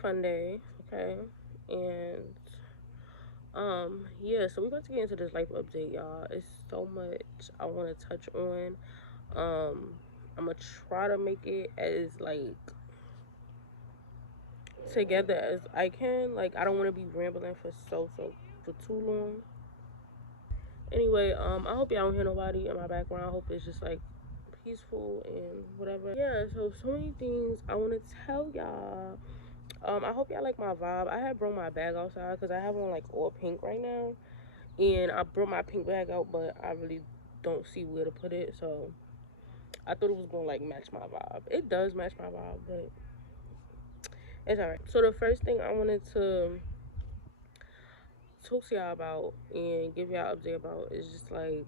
fun day, okay? And yeah, so we're about to get into this life update, y'all. It's so much I want to touch on. Um, I'm gonna try to make it as like together as I can. Like I don't want to be rambling for for too long. Anyway, I hope y'all don't hear nobody in my background. I hope it's just like peaceful and whatever. Yeah, so many things I want to tell y'all. I hope y'all like my vibe. I had brought my bag outside because I have on like all pink right now, and I brought my pink bag out, but I really don't see where to put it. So I thought it was gonna like match my vibe. It does match my vibe, but it's alright. So the first thing I wanted to talk to y'all about and give y'all an update about is just like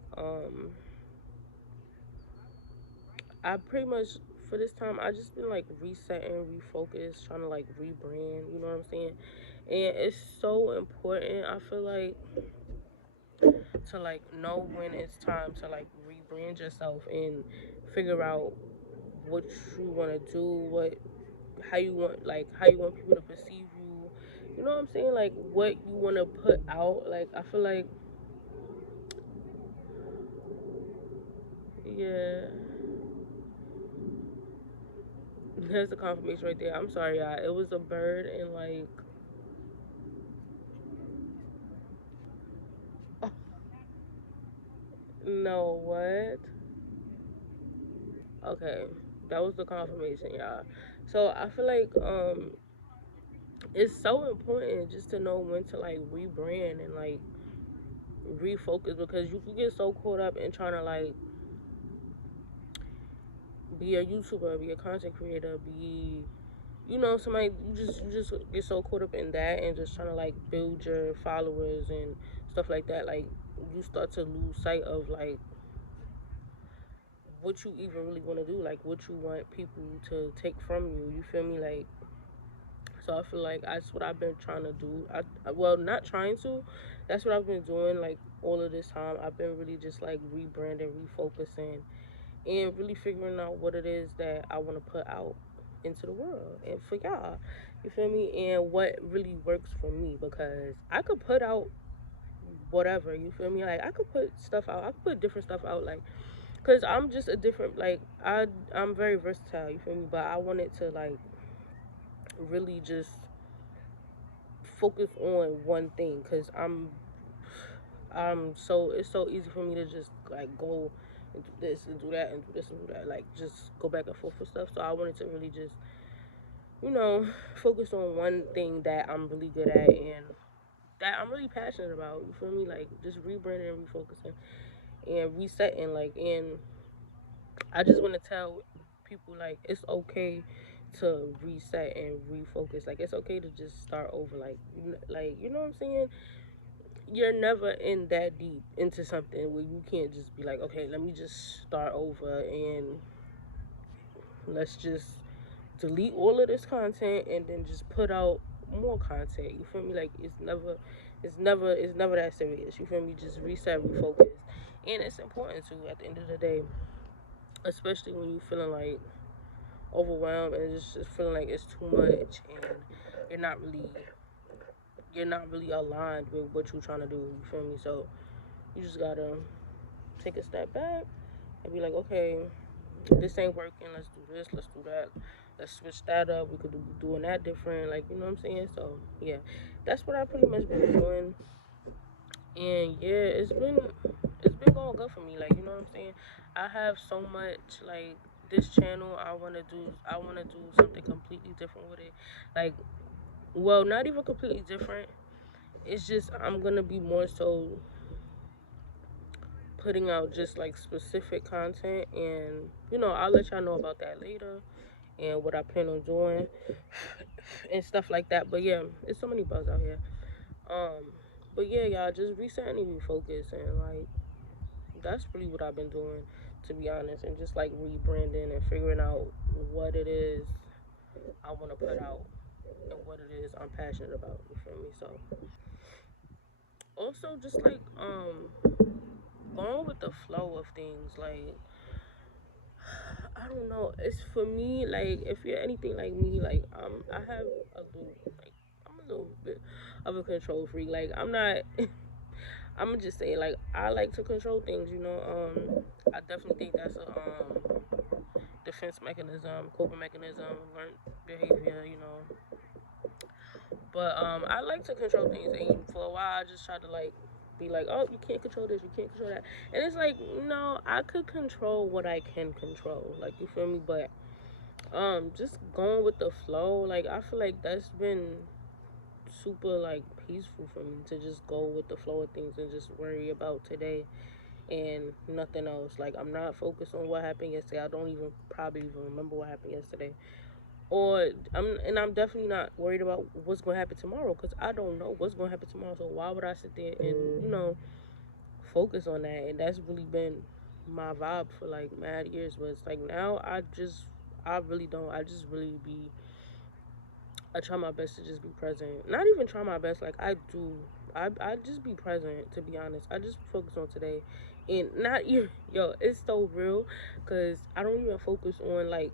I pretty much for this time I just been like resetting, refocus, trying to like rebrand, you know what I'm saying? And it's so important, I feel like, to like know when it's time to like rebrand yourself and figure out what you want to do, what how you want people to perceive you. You know what I'm saying? Like what you want to put out. Like I feel like yeah, there's the confirmation right there. I'm sorry, y'all. It was a bird and like no what? Okay, that was the confirmation, y'all. So I feel like it's so important just to know when to like rebrand and like refocus because you can get so caught up in trying to like be a YouTuber, be a content creator, be somebody you just get so caught up in that and just trying to like build your followers and stuff like that. Like you start to lose sight of like what you even really want to do, like what you want people to take from you. You feel me? Like so I feel like that's what I've been trying to do. Well, not trying to. That's what I've been doing like all of this time. I've been really just like rebranding, refocusing, and really figuring out what it is that I want to put out into the world and for y'all. You feel me? And what really works for me because I could put out whatever. You feel me? Like I could put stuff out. I could put different stuff out. Like, cause I'm just a different. Like I'm very versatile. You feel me? But I wanted to like really just focus on one thing. Cause I'm so it's so easy for me to just like go and do this and do that and do this and do that. Like just go back and forth for stuff. So I wanted to really just you know, focus on one thing that I'm really good at and that I'm really passionate about. You feel me? Like just rebranding and refocusing and resetting. Like, and I just want to tell people like it's okay to reset and refocus. Like it's okay to just start over. Like you know what I'm saying? You're never in that deep into something where you can't just be like, okay, let me just start over and let's just delete all of this content and then just put out more content. You feel me? Like it's never that serious. You feel me? Just reset, refocus. And it's important to at the end of the day, especially when you feeling like overwhelmed and just feeling like it's too much and you're not really you're not really aligned with what you're trying to do. You feel me? So you just gotta take a step back and be like, okay, this ain't working. Let's do this. Let's do that. Let's switch that up. We could do doing that different. Like you know what I'm saying. So yeah, that's what I pretty much been doing. And yeah, it's been going good for me. Like you know what I'm saying. I have so much like this channel. I wanna do something completely different with it. Like well, not even completely different. It's just I'm gonna be more so putting out just like specific content and I'll let y'all know about that later and what I plan on doing and stuff like that. But yeah, it's so many bugs out here. Um, but yeah, y'all just recently refocus and like that's really what I've been doing to be honest, and just like rebranding and figuring out what it is I want to put out and what it is I'm passionate about. You feel me? So also just like going with the flow of things. Like I don't know. It's for me, like, if you're anything like me, like, I have a little, like, I'm a little bit of a control freak. Like, I'm not. I'm gonna just say, like, I like to control things. I definitely think that's a defense mechanism, coping mechanism, learned behavior. But I like to control things, and for a while, I just tried to like be like, oh, you can't control this, you can't control that, and it's like, no, I could control what I can control. Like, you feel me? But just going with the flow, like, I feel like that's been super like peaceful for me to just go with the flow of things and just worry about today and nothing else. Like, I'm not focused on what happened yesterday. I don't even probably even remember what happened yesterday. I'm definitely not worried about what's going to happen tomorrow, because I don't know what's going to happen tomorrow. So why would I sit there and focus on that? And that's really been my vibe for like mad years. But it's like now I really don't. I try my best to just be present. Not even try my best, like I do. I just be present, to be honest. I just focus on today, and not even yo. It's so real, cause I don't even focus on like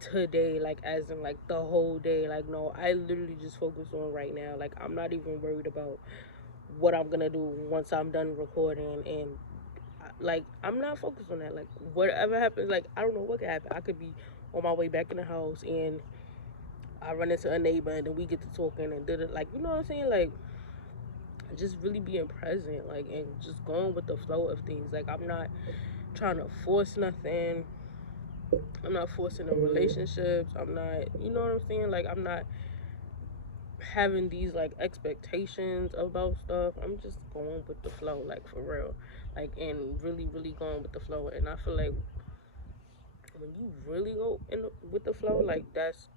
today, like as in like the whole day. Like, no, I literally just focus on right now. Like, I'm not even worried about what I'm gonna do once I'm done recording, and like, I'm not focused on that. Like, whatever happens, like, I don't know what could happen. I could be on my way back in the house and I run into a neighbor and then we get to talking and did it, like, you know what I'm saying? Like, just really being present, like, and just going with the flow of things. Like, I'm not trying to force nothing. I'm not forcing the relationships. I'm not, you know what I'm saying? Like, I'm not having these like expectations about stuff. I'm just going with the flow, like, for real. Like, and really, really going with the flow. And I feel like when you really go with the flow, like, that's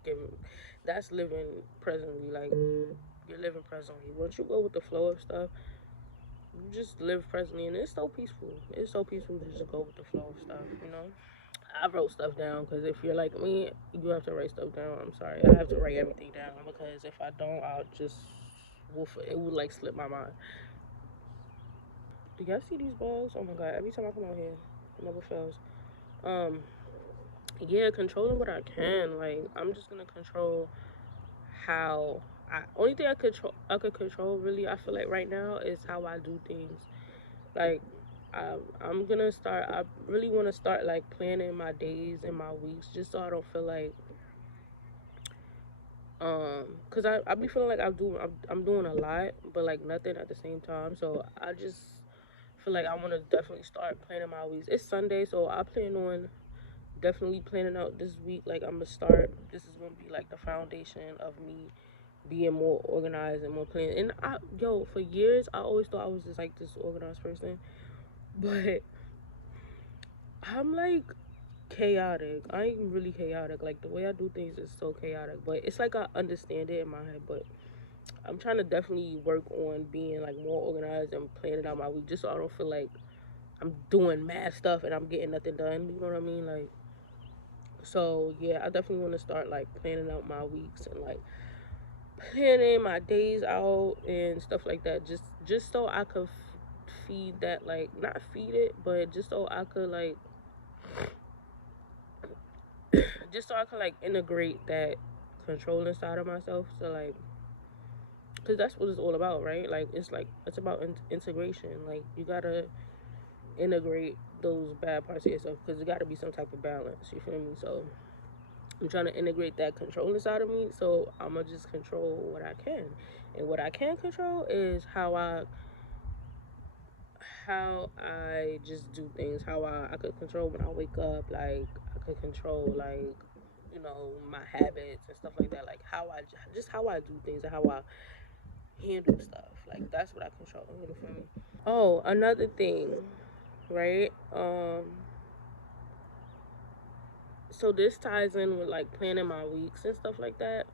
living presently. Like, you're living presently. Once you go with the flow of stuff, you just live presently, and it's so peaceful. It's so peaceful to just go with the flow of stuff. I wrote stuff down, because if you're like me, you have to write stuff down. I'm sorry, I have to write everything down, because if I don't, I'll just it would like slip my mind. Do y'all see these balls? Oh my god! Every time I come out here, it never fails. Um, yeah, controlling what I can. Like, I'm just gonna control how only thing I could control, really, I feel like right now, is how I do things. Like, I'm gonna start. I really want to start like planning my days and my weeks, just so I don't feel like cause I be feeling like I'm doing a lot, but like nothing at the same time. So I just feel like I want to definitely start planning my weeks. It's Sunday, so I plan on definitely planning out this week. Like, I'm gonna start. This is gonna be like the foundation of me being more organized and more planned. And for years, I always thought I was just like this organized person, but I'm like chaotic. I ain't really chaotic. Like, the way I do things is so chaotic, but it's like I understand it in my head. But I'm trying to definitely work on being like more organized and planning out my week, just so I don't feel like I'm doing mad stuff and I'm getting nothing done. You know what I mean? Like, so yeah, I definitely want to start like planning out my weeks and like planning my days out and stuff like that. Just so I could feed that, like, not feed it, but just so I could like just so I could like integrate that control inside of myself. So like, because that's what it's all about, right? Like, it's about integration. Like, you gotta integrate those bad parts of yourself, because there got to be some type of balance. You feel me? So I'm trying to integrate that control inside of me. So I'm gonna just control what I can, and what I can control is how I just do things. How I could control when I wake up. Like, I could control, like, my habits and stuff like that. Like, how I do things and how I handle stuff. Like, that's what I control. You feel me? Oh, another thing, right? So this ties in with like planning my weeks and stuff like that.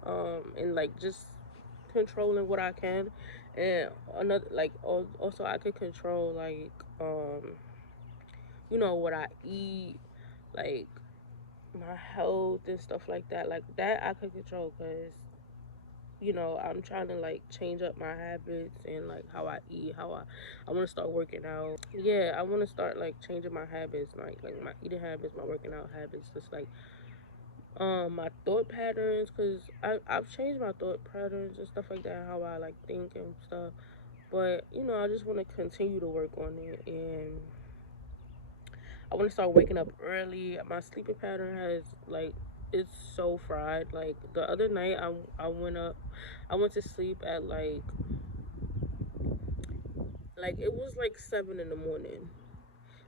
And like just controlling what I can, and another, like, also I could control like what I eat, like my health and stuff like that. Like, that I could control, because I'm trying to like change up my habits and like how I eat, how I want to start working out. Yeah, I want to start like changing my habits, like my eating habits, my working out habits, just like my thought patterns, cuz I've changed my thought patterns and stuff like that, how I like think and stuff. But, I just want to continue to work on it, and I want to start waking up early. My sleeping pattern has like it's so fried. Like the other night, I went to sleep at like it was like 7 in the morning.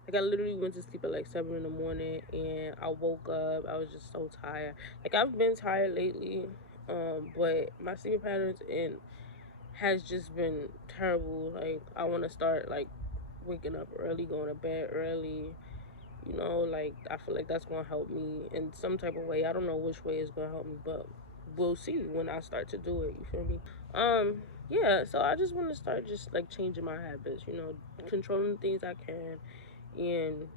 Like I literally went to sleep at like 7 in the morning, and I woke up. I was just so tired. Like I've been tired lately, but my sleeping patterns and has just been terrible. Like I want to start like waking up early, going to bed early. Like I feel like that's gonna help me in some type of way. I don't know which way it's gonna help me, but we'll see when I start to do it. You feel me? Yeah. So I just want to start just like changing my habits. Controlling the things I can, and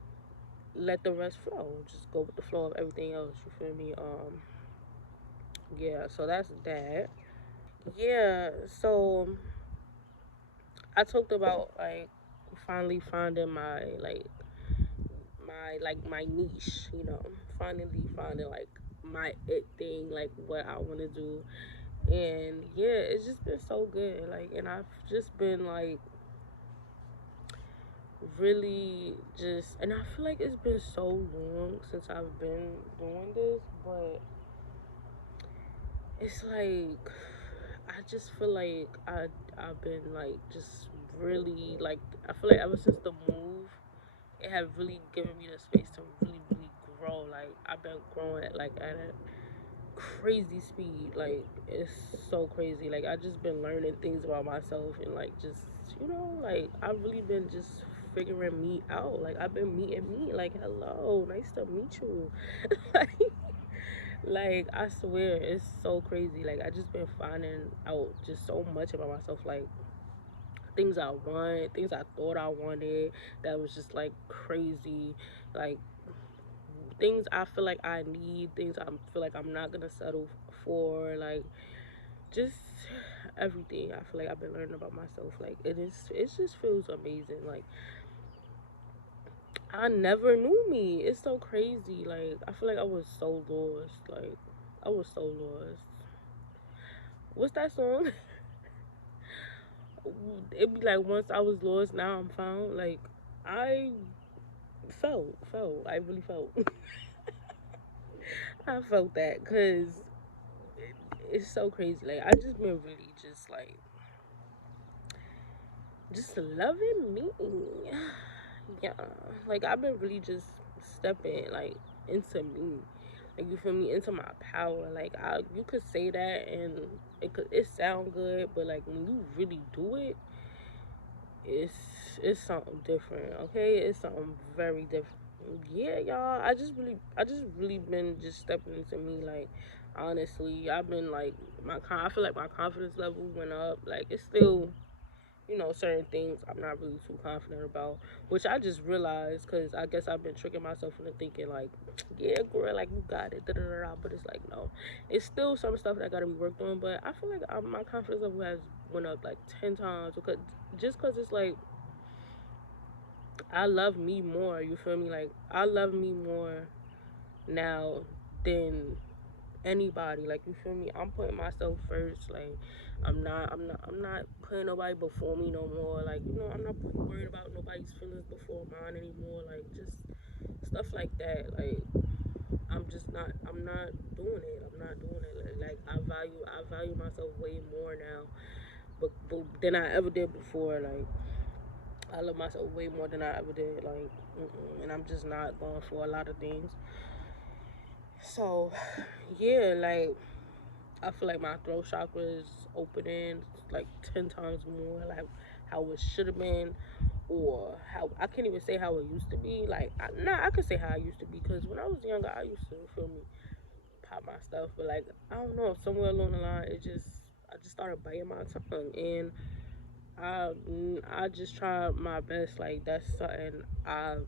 let the rest flow. Just go with the flow of everything else. You feel me? Yeah. So that's that. Yeah. So I talked about like finally finding my niche, finally finding like my it thing, like what I want to do. And yeah, it's just been so good. Like, and I've just been like really just, and I feel like it's been so long since I've been doing this, but it's like I just feel like I've been like just really like I feel like ever since the move, it have really given me the space to really grow. Like I've been growing at a crazy speed. Like it's so crazy. Like I just been learning things about myself, and like just like I've really been just figuring me out. Like I've been meeting me. Like hello, nice to meet you. like I swear it's so crazy. Like I just been finding out just so much about myself. Like things I want, things I thought I wanted that was just like crazy. Like things I feel like I need, things I feel like I'm not gonna settle for, like just everything. I feel like I've been learning about myself. Like it just feels amazing. Like I never knew me. It's so crazy. Like I feel like I was so lost. Like I was so lost. What's that song? It'd be like once I was lost, now I'm found. Like I felt. I really felt. I felt that because it's so crazy. Like I just been really just loving me. Yeah, like I've been really just stepping like into me. Like you feel me, into my power. Like you could say that and it sound good, but like when you really do it, it's it's something different. Okay, it's something very different. Yeah, y'all. I just really been just stepping into me. Like honestly, I've been like I feel like my confidence level went up. Like it's still certain things I'm not really too confident about, which I just realized because I guess I've been tricking myself into thinking like, yeah, girl, like you got it, da da da da. But it's like no, it's still some stuff that got to be worked on. But I feel like my confidence level has went up like 10 times because it's like I love me more. You feel me? Like I love me more now than anybody. Like you feel me? I'm putting myself first. Like I'm not putting nobody before me no more. Like I'm not worried about nobody's feelings before mine anymore. Like just stuff like that. Like I'm not doing it. I'm not doing it. Like I value myself way more now, but than I ever did before. Like I love myself way more than I ever did. Like and I'm just not going for a lot of things. So yeah, like I feel like my throat chakra is opening like 10 times more, like how it should have been, or how I can't even say how it used to be. Like, I could say how I used to be because when I was younger, I used to feel me pop my stuff, but like I don't know, somewhere along the line, I just started biting my tongue, and I just try my best. Like that's something I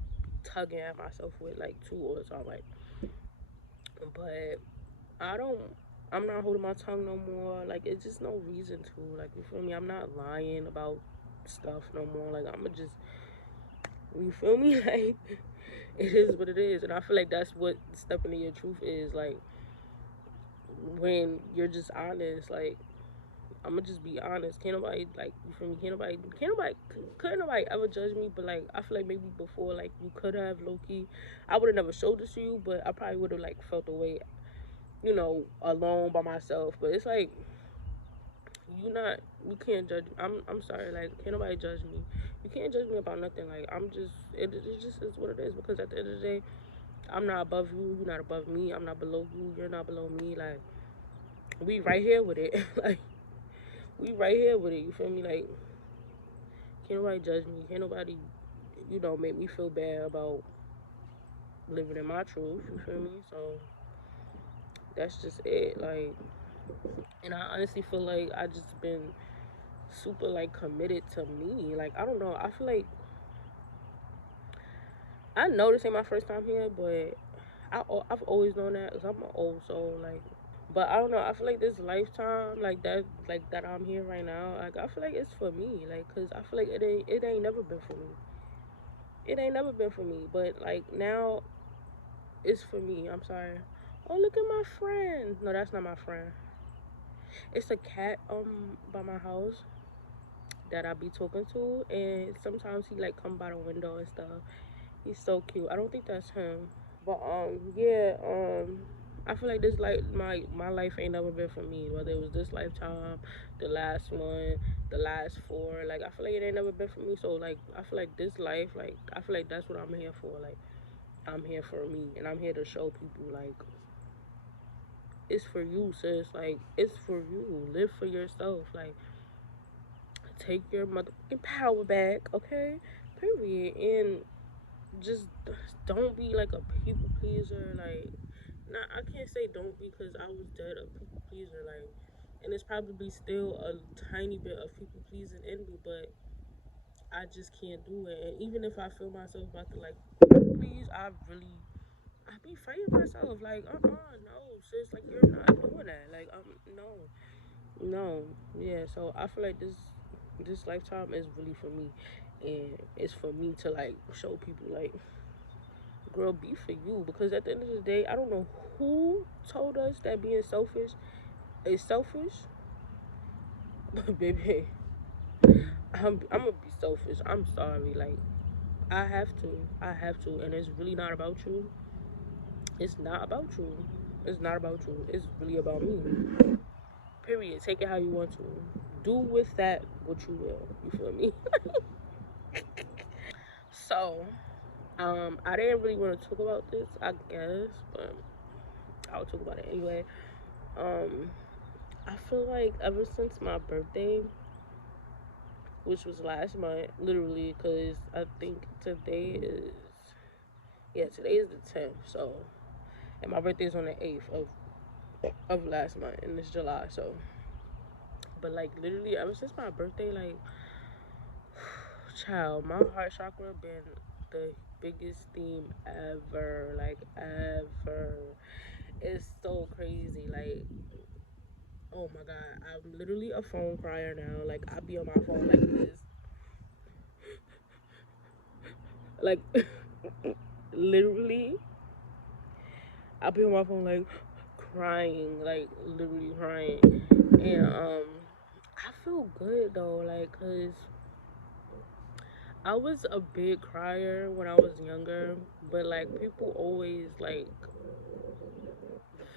tugging at myself with like too all the time. Like, but I don't. I'm not holding my tongue no more. Like, it's just no reason to. Like, you feel me? I'm not lying about stuff no more. Like, I'ma just, you feel me? Like, it is what it is. And I feel like that's what stepping in your truth is. Like, when you're just honest, like, I'ma just be honest. Can't nobody, like, you feel me? Couldn't nobody ever judge me. But like, I feel like maybe before, like, you could have low key. I would have never showed this to you, but I probably would have like felt the way, alone by myself. But it's like, you can't judge. I'm sorry. Like, can't nobody judge me. You can't judge me about nothing. Like, it just is what it is. Because at the end of the day, I'm not above you. You're not above me. I'm not below you. You're not below me. Like, we right here with it. Like, we right here with it. You feel me? Like, can't nobody judge me. Can't nobody, make me feel bad about living in my truth. You feel me? So that's just it. Like, and I honestly feel like I just been super like committed to me. Like, I don't know. I feel like I know this ain't my first time here, but I've always known that because I'm an old soul. Like, but I don't know. I feel like this lifetime, like that I'm here right now. Like, I feel like it's for me. Like, cause I feel like it ain't never been for me. It ain't never been for me. But like now, it's for me. I'm sorry. Oh, look at my friend. No, that's not my friend. It's a cat by my house that I be talking to, and sometimes he like come by the window and stuff. He's so cute. I don't think that's him. But yeah, I feel like this like my life ain't never been for me. Whether it was this lifetime, the last one, the last four. Like, I feel like it ain't never been for me. So like, I feel like this life, like, I feel like that's what I'm here for. Like, I'm here for me, and I'm here to show people like it's for you, sis. Like, it's for you. Live for yourself. Like, take your motherfucking power back, okay? Period. And just don't be like a people pleaser. Like, nah, I can't say don't be because I was dead a people pleaser. Like, and it's probably still a tiny bit of people pleasing in me, but I just can't do it. And even if I feel myself about to like people please, I be fighting myself. Like, no, sis, like, you're not doing that. Like, no, no, yeah. So I feel like this lifetime is really for me, and it's for me to like show people like, girl, be for you. Because at the end of the day, I don't know who told us that being selfish is selfish, but baby, I'm gonna be selfish. I'm sorry. Like, I have to, and it's really not about you. It's not about you. It's not about you. It's really about me. Period. Take it how you want to. Do with that what you will. You feel me? So, I didn't really want to talk about this, I guess, but I'll talk about it anyway. Um, I feel like ever since my birthday, which was last month, literally, because I think today is the 10th. So, and my birthday is on the 8th of last month, and it's July. So, but like literally, ever since my birthday, like, child, my heart chakra been the biggest theme ever, like ever. It's so crazy, like, oh my god, I'm literally a phone crier now. Like, I be on my phone like this, like literally, I be on my phone like crying, like literally crying, and I feel good though, like, cause I was a big crier when I was younger, but like people always like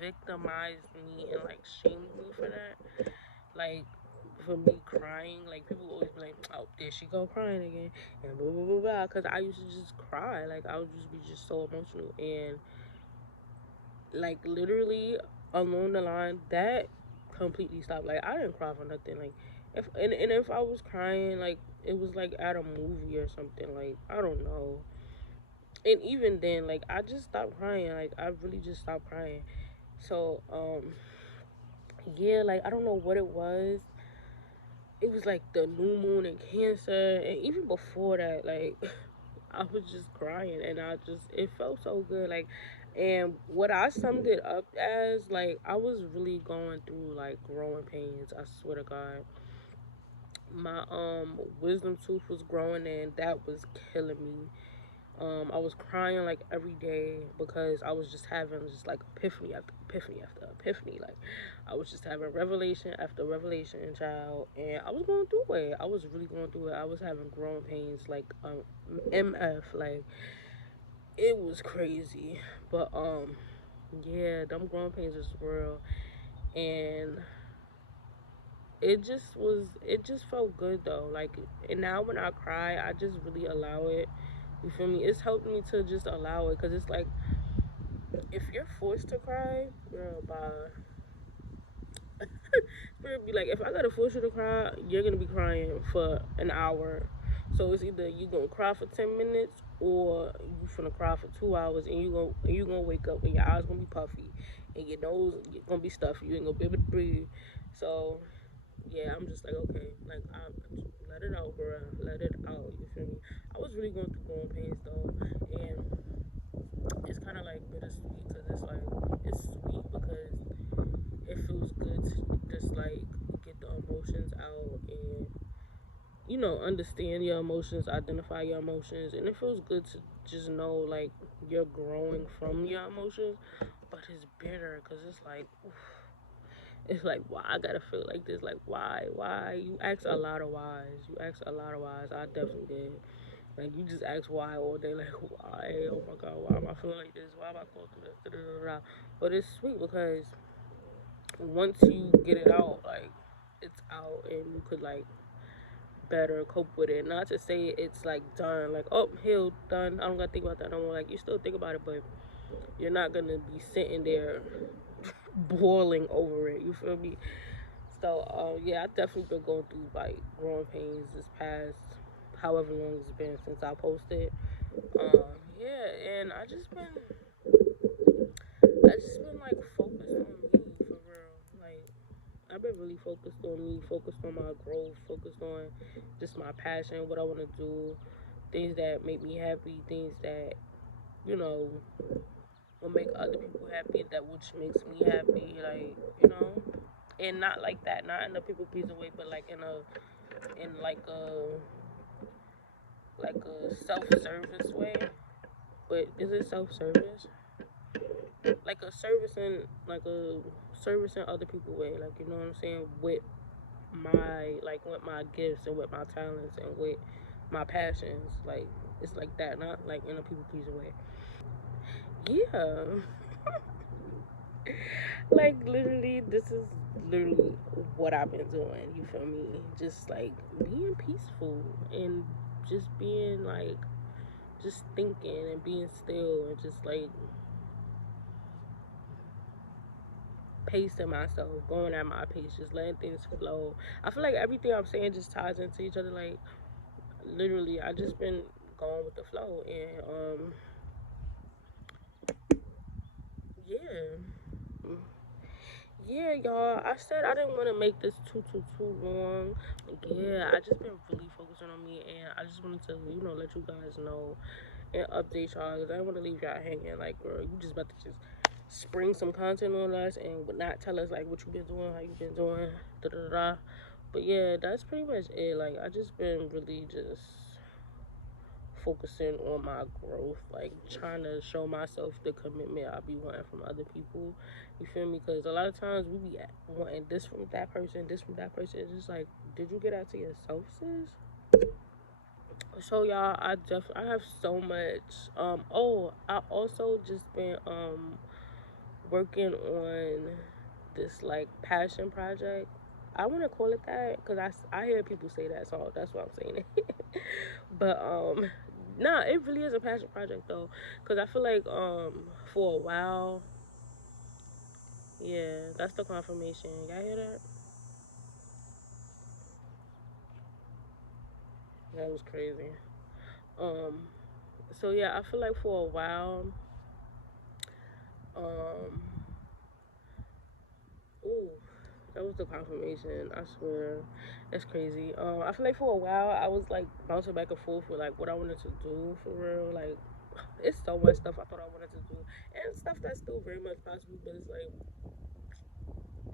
victimized me and like shamed me for that. Like, for me crying, like people always be like, "Oh, there she go crying again," and blah blah blah blah. Cause I used to just cry, like I would just be just so emotional, and like literally along the line that completely stopped. Like, I didn't cry for nothing. Like, if I was crying, like it was like at a movie or something. Like, I don't know. And even then, like, I just stopped crying. Like, I really just stopped crying. So yeah, like, I don't know what it was. It was like the new moon in Cancer, and even before that, like I was just crying, and it felt so good. Like, and what I summed it up as, like, I was really going through like growing pains. I swear to God, my wisdom tooth was growing, and that was killing me. I was crying like every day because I was just having just like epiphany after epiphany after epiphany. Like, I was just having revelation after revelation, child, and I was going through it. I was really going through it. I was having growing pains, like MF, like it was crazy. But yeah, them growing pains is real, and it just felt good though. Like, and now when I cry, I just really allow it. You feel me? It's helped me to just allow it, because it's like, if you're forced to cry, girl, bye. Spirit be like, if I gotta force you to cry, you're gonna be crying for an hour. So it's either you gonna cry for 10 minutes, or you finna cry for 2 hours, and you gonna wake up and your eyes gonna be puffy, and your nose gonna be stuffy. You ain't gonna be able to breathe. So yeah, I'm just like, okay, like, let it out, bro. Let it out. You feel me? I was really going through growing pains though, and it's kind of like bittersweet, because it's like, it's sweet because it feels good to just like get the emotions out, and understand your emotions, identify your emotions, and it feels good to just know like you're growing from your emotions. But it's bitter because it's like, oof, it's like, why I gotta feel like this? Like, why? You ask a lot of whys. You ask a lot of whys. I definitely did. Like, you just ask why all day. Like, why? Oh my God, why am I feeling like this? Why am I going through this? Da, da, da, da. But it's sweet because once you get it out, like, it's out, and you could like better cope with it. Not to say it's like done, like, oh, healed, done. I don't gotta think about that no more. Like, you still think about it, but you're not gonna be sitting there boiling over it. You feel me? So, yeah, I definitely been going through like growing pains this past however long it's been since I posted. Yeah, and I just been like focused on me for real. Like, I've been really focused on me, focused on my growth, focused on just my passion, what I want to do, things that make me happy, things that you know will make other people happy, that which makes me happy, like, and not like that, not in a people pleaser way, but like in like a self service way. But is it self service? Like a servicing, like a servicing other people way, like, you know what I'm saying, with my gifts and with my talents and with my passions, like, it's like that, not like in a people pleaser way. Yeah, like, literally, this is literally what I've been doing. You feel me? Just like being peaceful, and just being like, just thinking and being still, and just like pacing myself, going at my pace, just letting things flow. I feel like everything I'm saying just ties into each other. Like, literally, I just been going with the flow, and yeah. Yeah, y'all. I said I didn't want to make this too long. Yeah, I just been really focusing on me, and I just wanted to, let you guys know and update y'all, because I didn't want to leave y'all hanging. Like, girl, you just about to just spring some content on us and would not tell us like what you been doing, how you been doing, da da da. But yeah, that's pretty much it. Like, I just been really just focusing on my growth, like trying to show myself the commitment I be wanting from other people. You feel me? Because a lot of times we be wanting this from that person, this from that person. It's just like, did you get out to yourself, sis? So y'all, I have so much. I also just been working on this like passion project. I want to call it that because I hear people say that, so that's why I'm saying it. But nah, it really is a passion project though, because I feel like for a while, yeah, that's the confirmation. Y'all hear that? That was crazy. Um, so yeah, I feel like for a while, um, ooh, That was the confirmation. I swear, that's crazy. I feel like for a while I was like bouncing back and forth with like what I wanted to do for real. Like, it's so much stuff I thought I wanted to do, and stuff that's still very much possible. But it's like,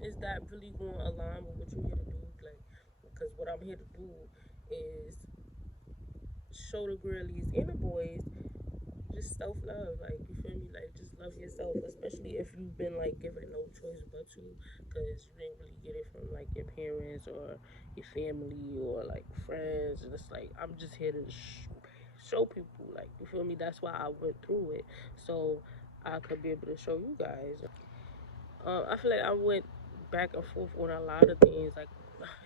is that really going to align with what you're here to do? Like, because what I'm here to do is show the girlies and the boys just self love. Like, you feel me? Like, just love yourself, especially if you've been like given no choice but to, because you didn't really get it from like your parents or your family or like friends. And it's like, I'm just here to show people, like, you feel me? That's why I went through it, so I could be able to show you guys. I feel like I went back and forth on a lot of things. Like,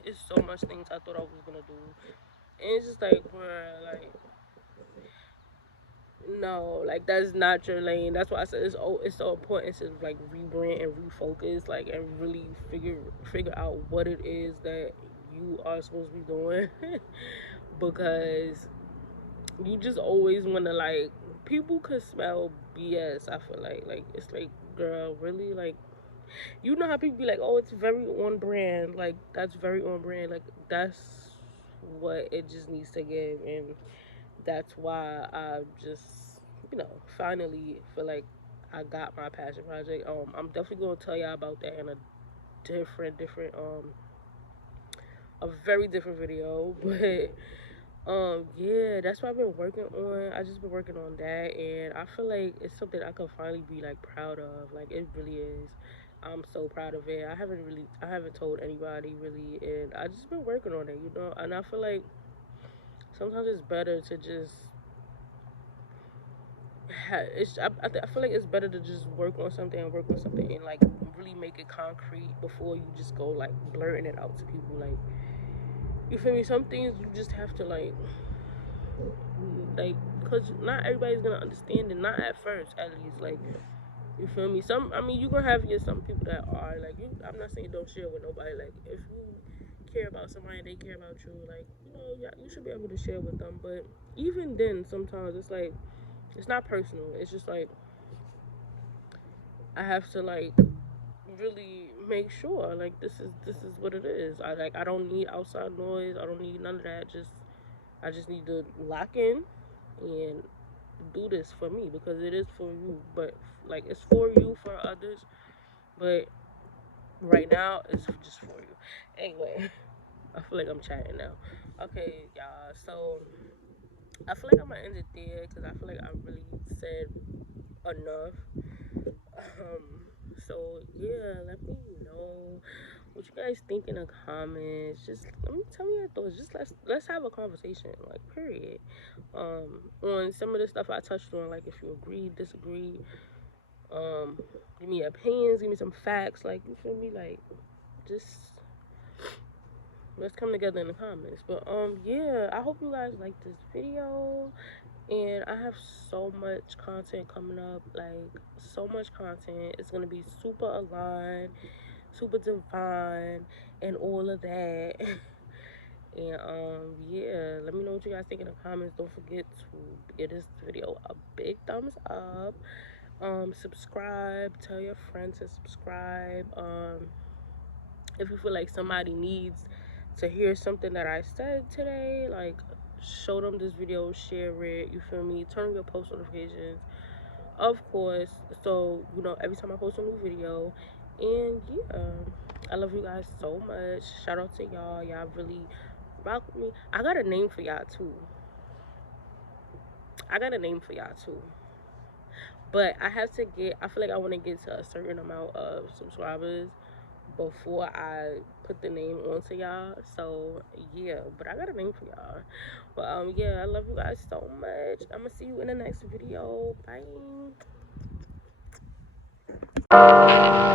it's so much things I thought I was gonna do, and it's just like, bruh, like, no, like, that's not your lane. That's why I said it's so important to like rebrand and refocus, like, and really figure out what it is that you are supposed to be doing, because you just always want to, like, people could smell BS. I feel like it's like, girl, really, like, you know how people be like, oh, it's very on brand. Like, that's very on brand. Like, that's what it just needs to give. And that's why I just, finally feel like I got my passion project. I'm definitely going to tell y'all about that in a different, a very different video. But, yeah, that's what I've been working on. I just been working on that, and I feel like it's something I could finally be like proud of. Like, it really is. I'm so proud of it. I haven't told anybody really, and I just been working on it, And I feel like sometimes it's better to just I feel like it's better to just work on something and like really make it concrete before you just go like blurting it out to people. Like, you feel me? Some things you just have to like, because not everybody's gonna understand it, not at first, at least. Like, you feel me? I mean, you gonna have some people that are like, I'm not saying don't share with nobody. Like, if you care about somebody and they care about you, like, yeah, you should be able to share with them. But even then, sometimes it's like, it's not personal. It's just like, I have to like really make sure, like, this is what it is. I don't need outside noise. I don't need none of that. I just need to lock in and do this for me, because it is for you. But like, it's for you, for others, but right now it's just for you. Anyway, I feel like I'm chatting now. Okay, y'all, so I feel like I'm gonna end it there, because I feel like I really said enough. So yeah, let me know what you guys think in the comments. Just let me tell me your thoughts. Just let's have a conversation, like, period. On some of the stuff I touched on, like, if you agree, disagree, give me opinions, give me some facts, like, you feel me? Like, just let's come together in the comments. But yeah, I hope you guys like this video, and I have so much content coming up, like, so much content. It's gonna be super aligned, super divine, and all of that. And yeah, let me know what you guys think in the comments. Don't forget to give this video a big thumbs up. Subscribe, tell your friends to subscribe. If you feel like somebody needs to hear something that I said today, like, show them this video, share it, you feel me? Turn on your post notifications, of course, so every time I post a new video. And yeah, I love you guys so much. Shout out to y'all really rock with me. I got a name for y'all too. But I feel like I want to get to a certain amount of subscribers before I put the name onto y'all. So yeah, but I got a name for y'all. But yeah, I love you guys so much. I'm gonna see you in the next video. Bye.